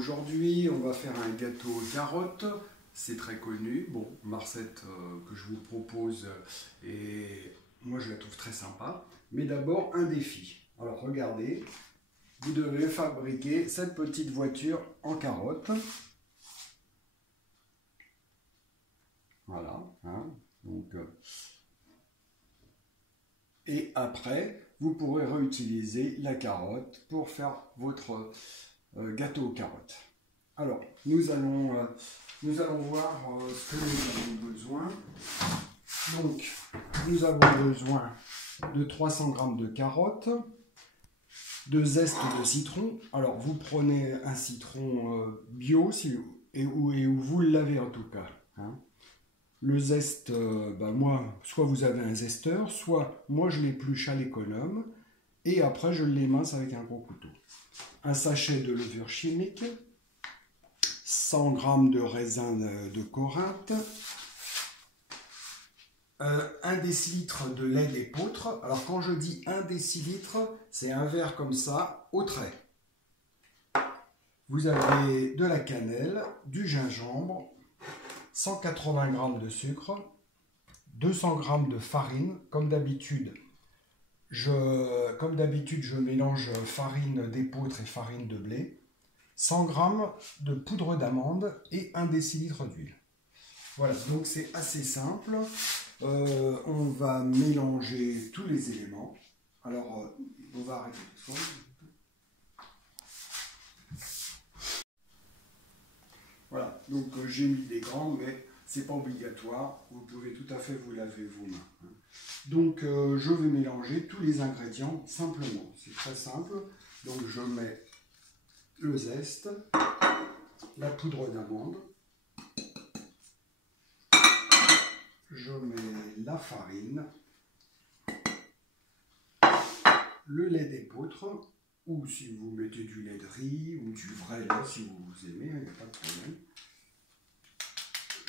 Aujourd'hui, on va faire un gâteau aux carottes. C'est très connu. Bon, ma recette que je vous propose, et moi je la trouve très sympa. Mais d'abord, un défi. Alors regardez, vous devez fabriquer cette petite voiture en carottes. Voilà. Hein, donc, et après, vous pourrez réutiliser la carotte pour faire votre gâteau aux carottes. Alors, nous allons voir ce que nous avons besoin. Donc, nous avons besoin de 300 g de carottes, de zeste de citron. Alors, vous prenez un citron bio et où vous l'avez en tout cas. Hein. Le zeste, moi, soit vous avez un zesteur, soit moi je l'épluche à l'économe et après je l'émince avec un gros couteau. Un sachet de levure chimique, 100 g de raisin de Corinthe, 1 décilitre de lait d'épeautre. Alors quand je dis 1 décilitre, c'est un verre comme ça, au trait. Vous avez de la cannelle, du gingembre, 180 g de sucre, 200 g de farine. Comme d'habitude, je mélange farine d'épeautre et farine de blé, 100 g de poudre d'amande et 1 décilitre d'huile. Voilà, donc c'est assez simple. On va mélanger tous les éléments. Alors, on va arrêter le son. Voilà, donc j'ai mis des grands, mais c'est pas obligatoire. Vous pouvez tout à fait vous laver vos mains. Donc je vais mélanger tous les ingrédients simplement. C'est très simple. Donc je mets le zeste, la poudre d'amande, je mets la farine, le lait d'épeautre, ou si vous mettez du lait de riz ou du vrai lait si vous aimez, il n'y a pas de problème.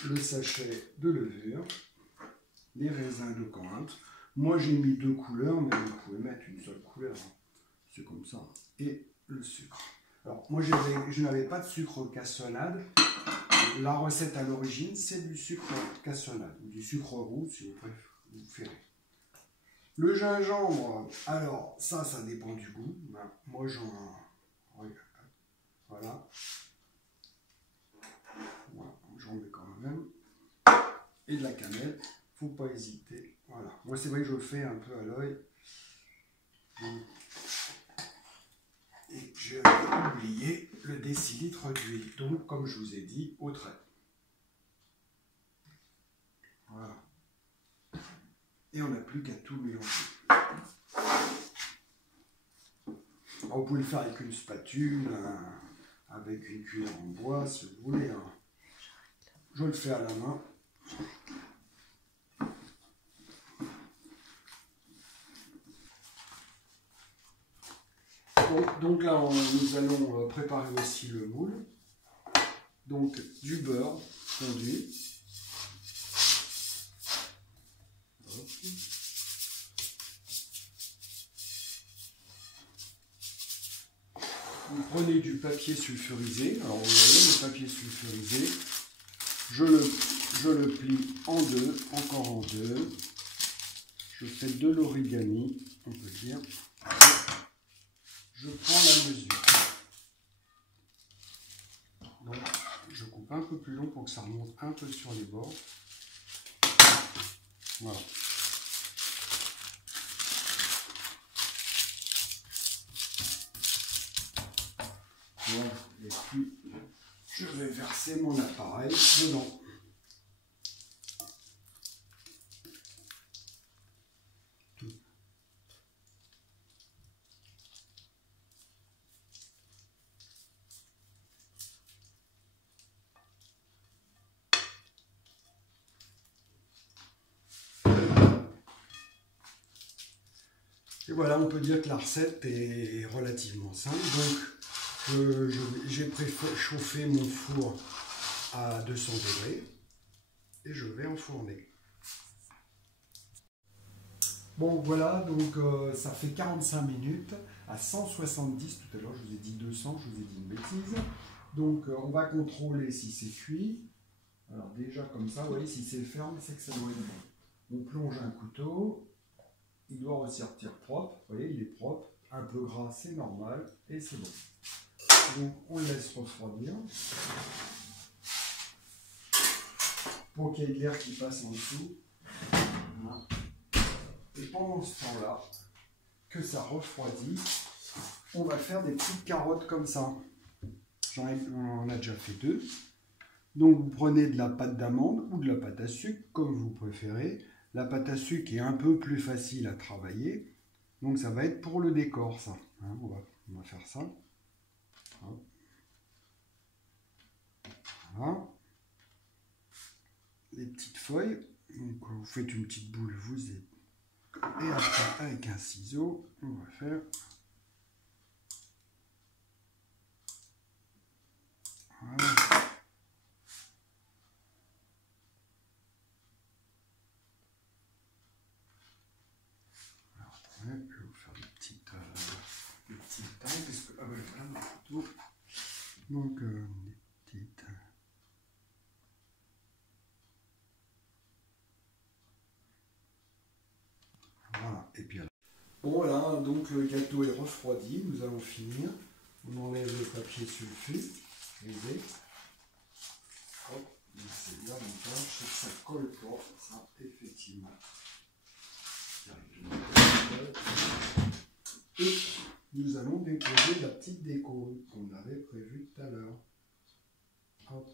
Le sachet de levure, les raisins de Corinthe. Moi j'ai mis 2 couleurs, mais vous pouvez mettre une seule couleur, c'est comme ça. Et le sucre. Alors moi je n'avais pas de sucre cassonade. La recette à l'origine c'est du sucre cassonade, ou du sucre roux si vous préférez. Le gingembre, alors ça dépend du goût. Moi voilà, j'en mets quand même. Et de la cannelle, faut pas hésiter. Voilà, moi c'est vrai que je le fais un peu à l'œil. Et je vais oublier le décilitre d'huile, donc comme je vous ai dit, au trait. Voilà. Et on n'a plus qu'à tout mélanger. Alors, vous pouvez le faire avec une spatule, avec une cuillère en bois, si vous voulez. Hein. Je le fais à la main. Donc là, nous allons préparer aussi le moule. Donc du beurre fondu. Hop. Vous prenez du papier sulfurisé. Alors vous voyez le papier sulfurisé. Je le plie en deux, encore en deux. Je fais de l'origami, on peut dire. Je prends la mesure. Donc, je coupe un peu plus long pour que ça remonte un peu sur les bords. Voilà. Voilà. Et puis, je vais verser mon appareil dedans. Et voilà, on peut dire que la recette est relativement simple. Donc, j'ai préchauffé mon four à 200 degrés et je vais enfourner. Bon, voilà, donc ça fait 45 minutes à 170. Tout à l'heure, je vous ai dit 200, je vous ai dit une bêtise. Donc on va contrôler si c'est cuit. Alors déjà comme ça, vous voyez, si c'est ferme, c'est que ça doit être bon. On plonge un couteau, il doit ressortir propre, vous voyez, il est propre, un peu gras, c'est normal, et c'est bon. Donc on le laisse refroidir, pour qu'il y ait de l'air qui passe en dessous. Voilà. Et pendant ce temps-là, que ça refroidit, on va faire des petites carottes comme ça. On en a déjà fait 2. Donc vous prenez de la pâte d'amande ou de la pâte à sucre, comme vous préférez. La pâte à sucre est un peu plus facile à travailler. Donc ça va être pour le décor, ça. Hein, on va faire ça. Hop. Voilà. Les petites feuilles. Donc vous faites une petite boule, et après avec un ciseau, on va faire. Voilà. Je vais vous faire des petites tailles, parce que voilà mon couteau. Donc des petites. Voilà. Et puis alors. Bon voilà, donc le gâteau est refroidi, nous allons finir. On enlève le papier sulfite, hop, c'est l'avantage, c'est que ça colle pas, ça effectivement. Et nous allons déposer la petite déco qu'on avait prévue tout à l'heure. Hop.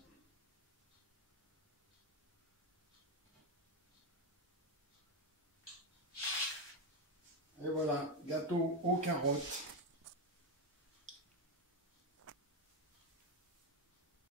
Et voilà, gâteau aux carottes.